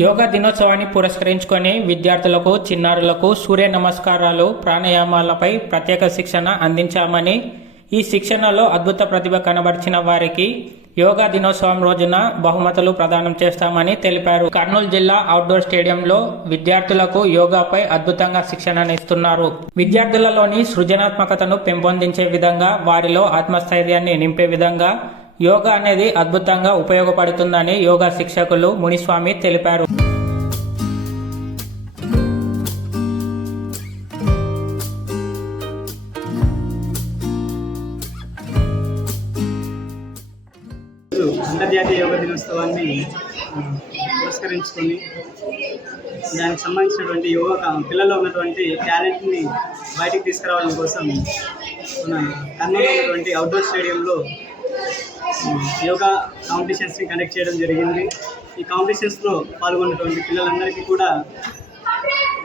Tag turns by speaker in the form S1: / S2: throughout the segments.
S1: యోగా దినోత్సవాన్ని పురస్కరించుకొని విద్యార్థులకు చిన్నారులకు సూర్య నమస్కారాలు ప్రాణాయామాలపై ప్రత్యేక శిక్షణ అందించామని ఈ శిక్షణలో అద్భుత ప్రతిభ కనబరిచిన వారికి యోగా దినోత్సవం రోజున బహుమతులు ప్రదానం చేస్తామని తెలిపారు. కర్నూలు జిల్లా అవుట్డోర్ స్టేడియంలో విద్యార్థులకు యోగాపై అద్భుతంగా శిక్షణ ఇస్తున్నారు విద్యార్థులలోని సృజనాత్మకతను పెంపొందించే విధంగా వారిలో ఆత్మస్థైర్యాన్ని నింపే విధంగా యోగా అనేది అద్భుతంగా ఉపయోగపడుతుందని యోగా శిక్షకులు మునిస్వామి తెలిపారు.
S2: అంతర్జాతీయ యోగా దినోత్సవాన్ని పురస్కరించుకొని దానికి సంబంధించినటువంటి యోగా పిల్లల్లో ఉన్నటువంటి టాలెంట్ని బయటికి తీసుకురావడం కోసం మన కర్నూలు ఉన్నటువంటి అవుట్డోర్ స్టేడియంలో యోగా కాంపిటీషన్స్ని కండక్ట్ చేయడం జరిగింది. ఈ కాంపిటీషన్స్లో పాల్గొన్నటువంటి పిల్లలందరికీ కూడా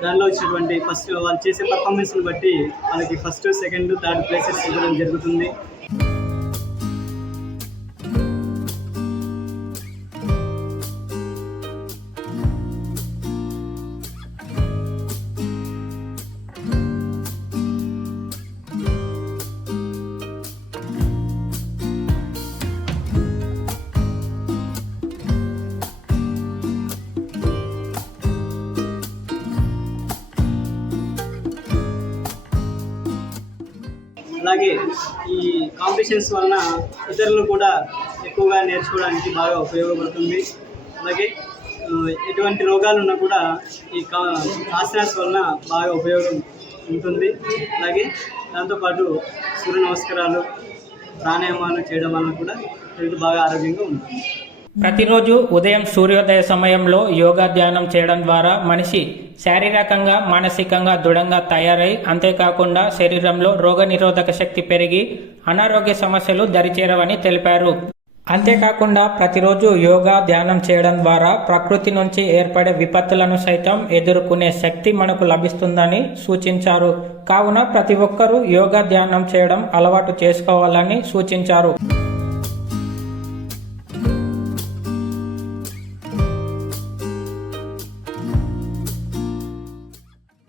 S2: దానిలో వచ్చినటువంటి ఫస్ట్ వాళ్ళు చేసే పర్ఫార్మెన్స్ని బట్టి వాళ్ళకి ఫస్ట్ సెకండ్ థర్డ్ ప్లేసెస్ ఇవ్వడం జరుగుతుంది. అలాగే ఈ కాంపిటీషన్స్ వలన ఇతరులు కూడా ఎక్కువగా నేర్చుకోవడానికి బాగా ఉపయోగపడుతుంది. అలాగే ఎటువంటి రోగాలు ఉన్నా కూడా ఈ కా ఆసనాస్ వలన బాగా ఉపయోగం ఉంటుంది. అలాగే దాంతోపాటు సూర్య నమస్కారాలు ప్రాణాయామాలు చేయడం వలన కూడా హెల్త్ బాగా ఆరోగ్యంగా ఉంటుంది.
S1: ప్రతిరోజు ఉదయం సూర్యోదయ సమయంలో యోగా ధ్యానం చేయడం ద్వారా మనిషి శారీరకంగా మానసికంగా దృఢంగా తయారై అంతేకాకుండా శరీరంలో రోగ నిరోధక శక్తి పెరిగి అనారోగ్య సమస్యలు దరిచేరవని తెలిపారు. అంతేకాకుండా ప్రతిరోజు యోగా ధ్యానం చేయడం ద్వారా ప్రకృతి నుంచి ఏర్పడే విపత్తులను సైతం ఎదుర్కొనే శక్తి మనకు లభిస్తుందని సూచించారు. కావున ప్రతి ఒక్కరూ యోగా ధ్యానం చేయడం అలవాటు చేసుకోవాలని సూచించారు.